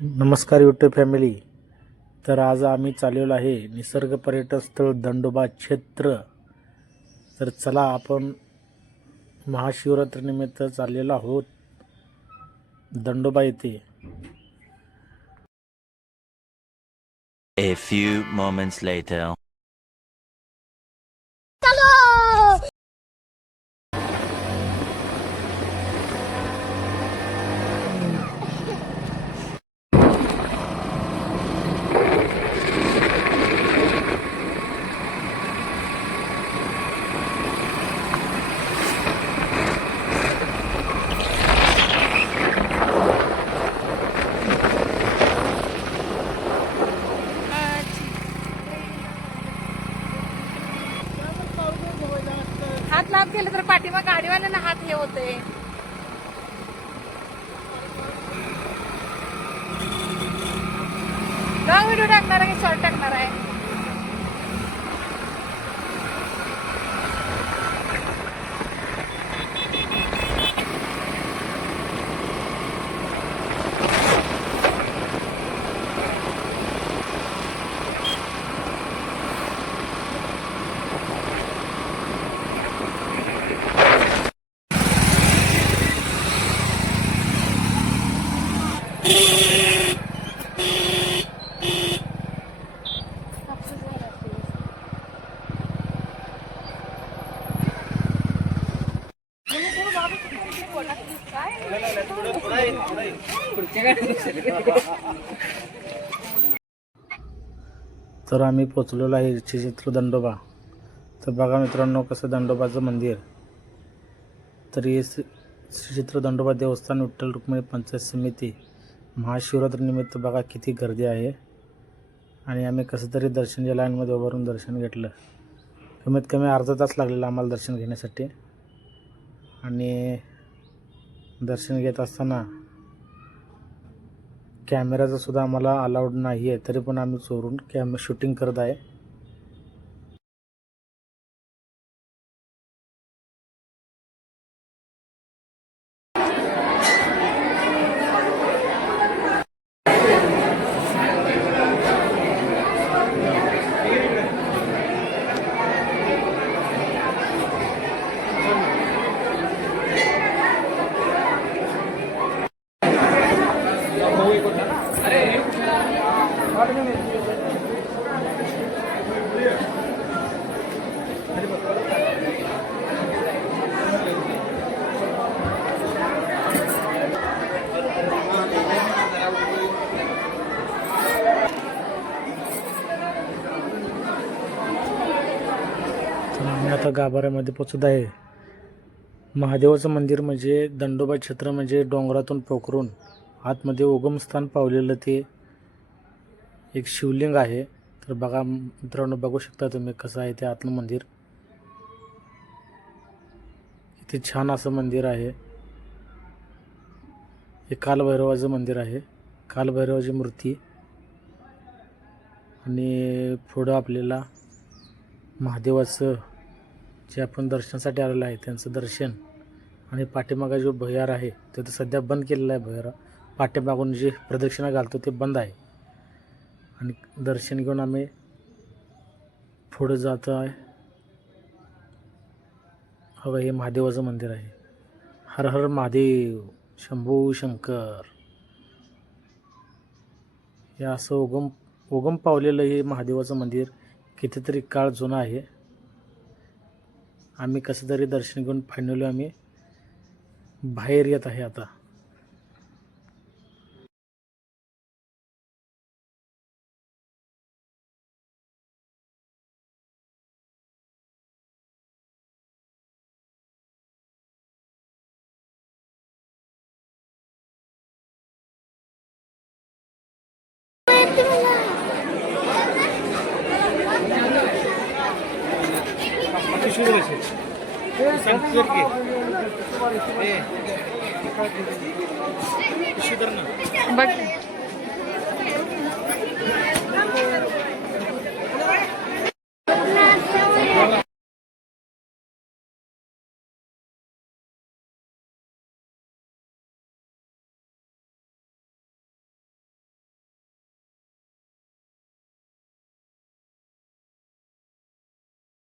नमस्कार YouTube family. तर आज आम्ही चाललेलो आहे निसर्ग पर्यटन स्थळ दंडोबा क्षेत्र. तर चला आपण महाशिवरात्रीनिमित्त चाललेलो आहोत दंडोबा येथे. A few moments later. हात लांब केलं तर पाठीमा गाडीवाल्यांना हात हे होते. लॉंग व्हिडिओ टाकणार आहे की शॉर्ट टाकणार आहे? तर आम्ही पोचलेलो आहे श्रीक्षेत्र दंडोबा. तर बघा मित्रांनो कसं दंडोबाचं मंदिर. तर हे श्रीक्षेत्र दंडोबा देवस्थान विठ्ठल रुक्मिणी पंचायत समिती महाशिवरात्रीनिमित्त बघा किती गर्दी आहे. आणि आम्ही कसं तरी दर्शनच्या लाईनमध्ये उभारून दर्शन घेतलं. कमीत कमी अर्धा तास लागलेला आम्हाला दर्शन घेण्यासाठी. आणि दर्शन घेत असताना कॅमेराचा सुद्धा आम्हाला अलाउड नाही आहे, तरी पण आम्ही चोरून शूटिंग करत आहे. आम्ही आता गाभाऱ्यामध्ये पोचत आहे. महादेवाचं मंदिर म्हणजे दंडोबा क्षेत्र म्हणजे डोंगरातून पोखरून आतमध्ये उगमस्थान पावलेलं ते एक शिवलिंग आहे. तर बघा मित्रांनो, बघू शकता तुम्ही कसं आहे ते आतलं मंदिर. किती छान असं मंदिर आहे. हे कालभैरवाचं मंदिर आहे, कालभैरवाची मूर्ती. आणि पुढं आपल्याला महादेवाचं जे आपण दर्शनासाठी आलेलं आहे त्यांचं दर्शन. आणि पाठीमागा जो भुयार आहे ते तर सध्या बंद केलेला आहे. भुयार पाठीमागून जे प्रदक्षिणा घालतो ते बंद आहे. आणि दर्शन घेऊन आम्ही पुढं जातो आहे. हवं हे महादेवाचं मंदिर आहे. हर हर महादेव, शंभू शंकर. हे असं उगम पावलेलं हे महादेवाचं मंदिर कितीतरी काळ जुनं आहे. आम्ही कसं तरी दर्शन घेऊन फायनली आम्ही बाहेर येत आहे आता. बघ